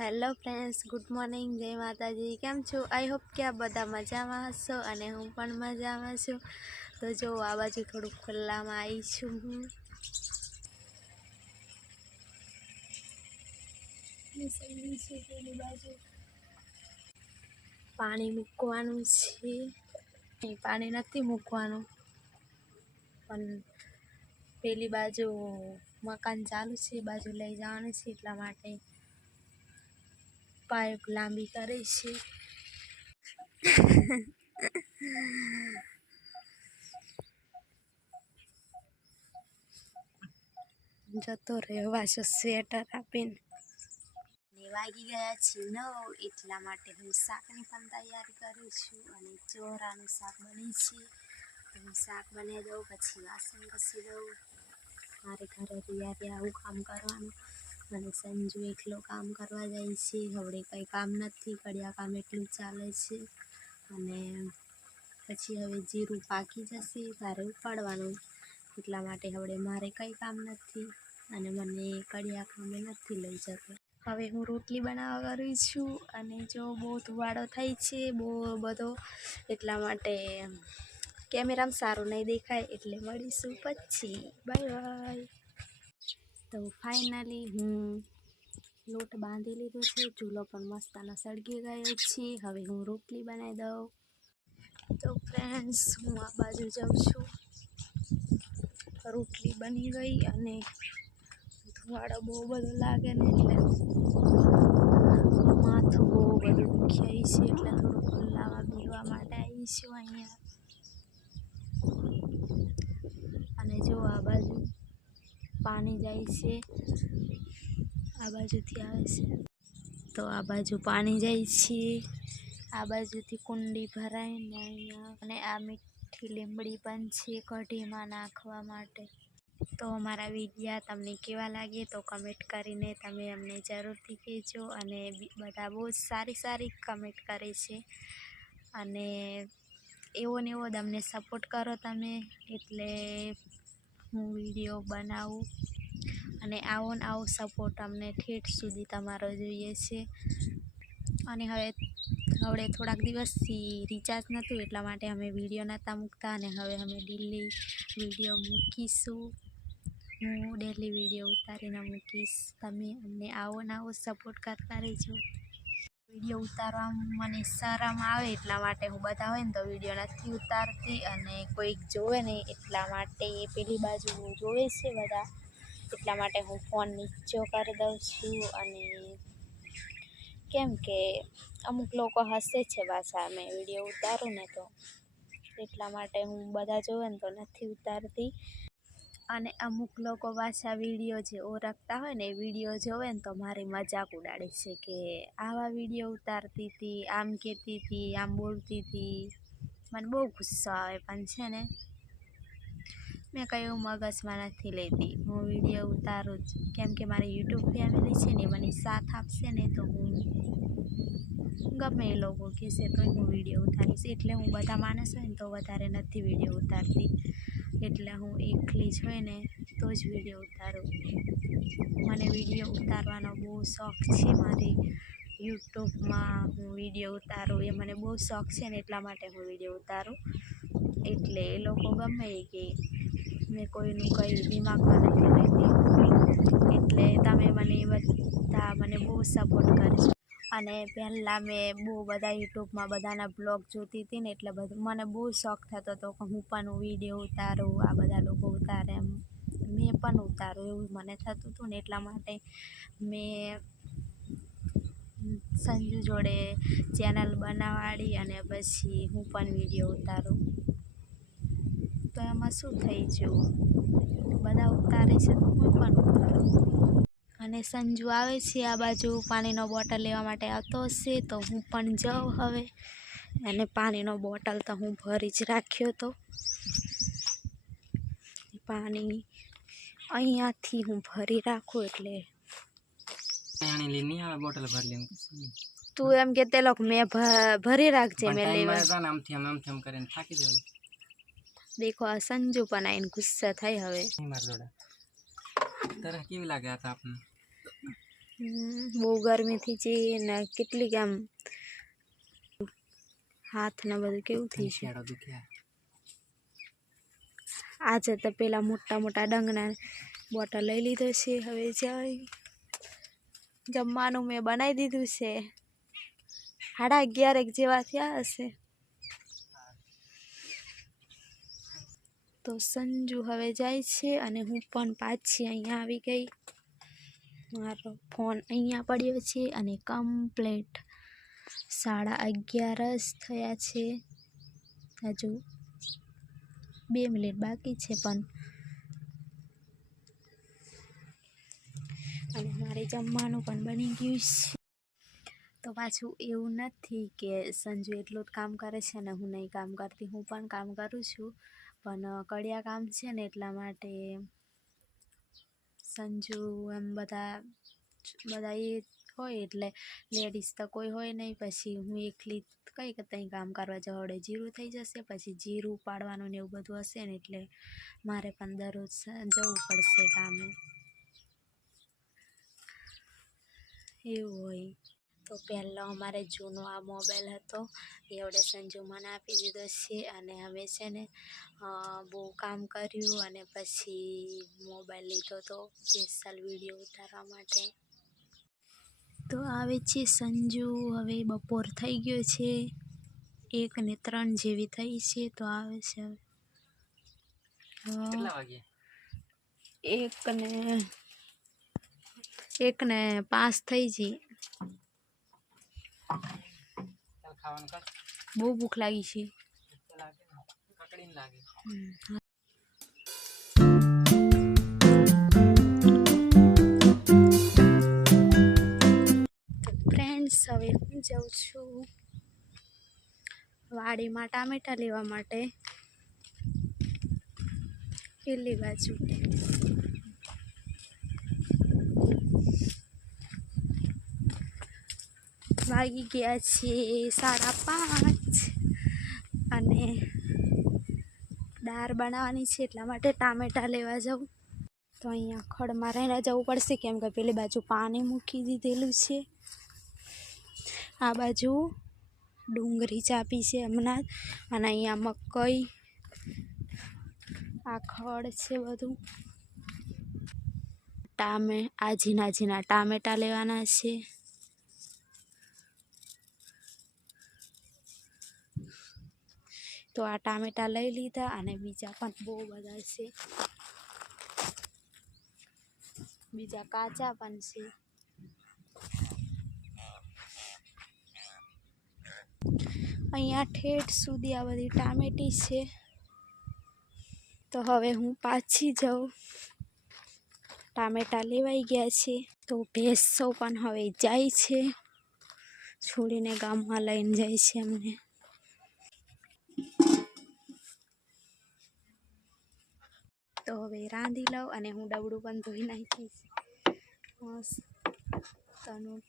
Hello friends, good morning, જય માતાજી. કેમ છો? આઈ હોપ કે આ બધા મજામાં હશો અને હું પણ મજામાં છું. તો જો, આ બાજુ થોડુંક ખુલ્લામાં આવી છું હું. પાણી મૂકવાનું છે. પાણી નથી મૂકવાનું. પણ પેલી બાજુ મકાન ચાલુ છે બાજુ લઈ જવાનું છે એટલા માટે પાઇપ લાંબી કરે છે. જતો રહેવા છે સ્વેટર આપીને. વાગી ગયા છે નવ, એટલા માટે હું શાકની પણ તૈયારી કરું છું અને ચોરાનું શાક બને છે. હું શાક બનાવી દઉં, પછી વાસણ ઘસી દઉં. મારે ઘરે રિયા આવું કામ કરવાનું. અને સંજુ એકલો કામ કરવા જાય છે. હવે કંઈ કામ નથી કડિયા કામ એટલું ચાલે છે. અને પછી હવે જીરું પાકી જશે, તારે ઉપાડવાનું. એટલા માટે હવે મારે કંઈ કામ નથી અને મને કડિયા કામે નથી લઈ જતો. હવે હું રોટલી બનાવવા કરું છું અને જો બહુ ધુવાડો થાય છે, બહુ બધો, એટલા માટે કેમેરામાં સારું નહીં દેખાય, એટલે મળીશું પછી. Bye bye. તો ફાઇનલી હું લોટ બાંધી લીધો છે. ચૂલો પણ મસ્તાનો સળગી ગયો છે. હવે હું રોટલી બનાવી દઉં. તો ફ્રેન્ડ્સ હું આ બાજુ જાઉં છું. રોટલી બની ગઈ અને ધુવાડો બહુ બધો લાગે ને એટલે માથું બહુ બધું દુખ્યાય છે એટલે થોડું ખુલ્લાવા પીવા માટે આવી છું અહીંયા. અને જો આ બાજુ પાણી જાય છે. આ બાજુથી આવે છે. તો આ બાજુ પાણી જાય છે. આ બાજુથી કુંડી ભરાઈને અહીંયા અને આ મીઠી લીમડી પણ છે કઢીમાં નાખવા માટે. તો અમારા વિડીયા તમને કેવા લાગે તો કમેન્ટ કરીને તમે અમને જરૂરથી કહેજો અને બધા બહુ સારી સારી કમેન્ટ કરે છે. અને એવો ને એવો જ અમને સપોર્ટ કરો તમે. એટલે હું વીડિયો બનાવું અને આવો ને આવો સપોર્ટ અમને ઠેઠ સુધી તમારો જોઈએ છે. અને હવે હવે થોડાક દિવસથી રિચાર્જ નહોતું એટલા માટે અમે વીડિયો નહોતા મૂકતા અને હવે અમે ડેલી વીડિયો મૂકીશું. હું ડેલી વીડિયો ઉતારીને મૂકીશ. તમે અમને આવો ને આવો સપોર્ટ કરતા રહેજો. વીડિયો ઉતારવામાં મને શરમ આવે એટલા માટે હું હોય ને તો વીડિયો નથી ઉતારતી અને કોઈક જોવે ને એટલા માટે પેલી બાજુ જોવે છે બધા, એટલા માટે હું ફોન નીચો કરી દઉં છું અને કેમ કે અમુક લોકો હસે છે પાછા મેં વીડિયો ઉતારું ને તો, એટલા માટે હું બધા જોવે ને તો નથી ઉતારતી. અને અમુક લોકો પાછા વીડિયો જે ઓળખતા હોય ને એ વીડિયો જોવે ને તો મારી મજાક ઉડાડે છે કે આવા વીડિયો ઉતારતી હતી, આમ કહેતી હતી, આમ બોલતી હતી. મને બહુ ગુસ્સો આવે પણ છે ને. મેં એવું મગજમાં નથી લેતી. હું વીડિયો ઉતારું જ. કેમ કે મારી યુટ્યુબ ફેમિલી છે ને મને સાથ આપશે ને તો હું ગમે એ લોકો કહેશે તો હું વીડિયો ઉતારીશ. એટલે હું બધા માણસ હોય ને તો વધારે નથી વીડિયો ઉતારતી. એટલે હું એકલી જ ને તો જ વીડિયો ઉતારું. મને વીડિયો ઉતારવાનો બહુ શોખ છે મારી યુટ્યુબમાં હું વીડિયો ઉતારું. એ મને બહુ શોખ છે ને એટલા માટે હું વીડિયો ઉતારું. એટલે એ લોકો ગમે કે મેં કોઈનું કંઈ દિમાગમાં નથી રહેતી એટલે તમે મને એ બધા મને બહુ સપોર્ટ કરજો. અને પહેલાં મેં બહુ બધા યુટ્યુબમાં બધાના બ્લોગ જોતી હતી ને એટલે બધું, મને બહુ શોખ થતો હતો કે હું પણ વીડિયો ઉતારું, આ બધા લોકો ઉતારે એમ. મેં પણ ઉતારું એવું મને થતું હતું ને એટલા માટે મેં સંજુ જોડે ચેનલ બનાવાડી અને પછી હું પણ વીડિયો ઉતારું. તો એમાં શું થઈ ગયું? બધા ઉતારે છે તો હું પણ ઉતારું. અને સંજુ આવે છે આ બાજુ પાણીનો બોટલ લેવા માટે આવતો હશે તો હું પણ જાઉં હવે. અને પાણીનો બોટલ તો હું ભરી જ રાખ્યો તો. પાણી અહીંયાથી હું ભરી રાખું એટલે. બોટલ ભરી લઈને તું એમ કે તે લોકો મેં ભરી રાખજે મેં આમથી આમ આમથી આમ કરીને થાકી દેખો આ સંજુ પણ આઈને ગુસ્સા થાય હવે. તરહ કેવી લાગે આ બહુ ગરમીથી છે ને કેટલીક આમ હાથ ને બધું કેવું થઈ છે. આજે તો પેલા મોટા મોટા ડંગના બોટલ લઈ લીધો છે હવે જાય. જમવાનું મેં બનાવી દીધું છે. સાડા અગિયારેક જેવા થયા હશે. તો સંજુ હવે જાય છે અને હું પણ પાછી અહીંયા આવી ગઈ. મારો ફોન અહીંયા પડ્યો છે અને કમ્પ્લેટ સાડા અગિયાર જ થયા છે. હજુ બે મિનિટ બાકી છે પણ. અને મારે જમવાનું પણ બની ગયું છે. તો પાછું એવું નથી કે સંજુ એટલું જ કામ કરે છે ને હું નહીં કામ કરતી. હું પણ કામ કરું છું. પણ કડિયા કામ છે ને એટલા માટે સંજુ એમ બધા બધા એ હોય એટલે લેડીઝ તો કોઈ હોય નહીં. પછી હું એકલી કંઈક ત્યાં કામ કરવા જવડે જીરું થઈ જશે, પછી જીરું પાડવાનું ને એવું બધું હશે ને એટલે મારે પણ દરરોજ જવું પડશે કામે. એવું હોય. તો પહેલાં અમારે જૂનો આ મોબાઈલ હતો. એવડે સંજુ મને આપી દીધો છે અને અમે છે ને બહુ કામ કર્યું અને પછી મોબાઈલ લીધો તો સ્પેશિયલ વીડિયો ઉતારવા માટે. તો આવે છે સંજુ હવે બપોર થઈ ગયો છે. એક ને ત્રણ જેવી થઈ છે તો આવે છે હવે. એક ને એક ને પાંચ થઈ ગઈ ચાલ ખાવાનું કર બહુ ભૂખ લાગી છે તો લાગે ને પકડીને લાગે ફ્રેન્ડ્સ હવે હું જાઉં છું વાડીમાં ટામેટા લેવા માટે. પેલી બાજુ. વાગી ગયા છે સાડા પાંચ. અને દાળ બનાવવાની છે એટલા માટે ટામેટા લેવા જાઉં. તો અહીંયા ખડમાં રહીને જવું પડશે કેમ કે પેલી બાજુ પાણી મૂકી દીધેલું છે. આ બાજુ ડુંગળી ચાપી છે હમણાં. અને અહીંયા મકઈ, આ ખડ છે બધું. ટામે આજીના જીના ટામેટાં ટામેટા લેવાના છે. તો આ ટામેટા લઈ લીધા અને બીજા પણ બહુ બધા છે. બીજા કાચા પણ છે. અહીંયા ઠેઠ સુધી આ બધી ટામેટી છે. તો હવે હું પાછી જાઉં. ટામેટા લેવાઈ ગયા છે. તો ભેંસો પણ હવે જાય છે. છોડીને ગામમાં લઈને જાય છે અમને. તો હવે રાંધી લઉં અને હું ડબડું પણ ધોઈ નાખીશ. મસ્ત તનું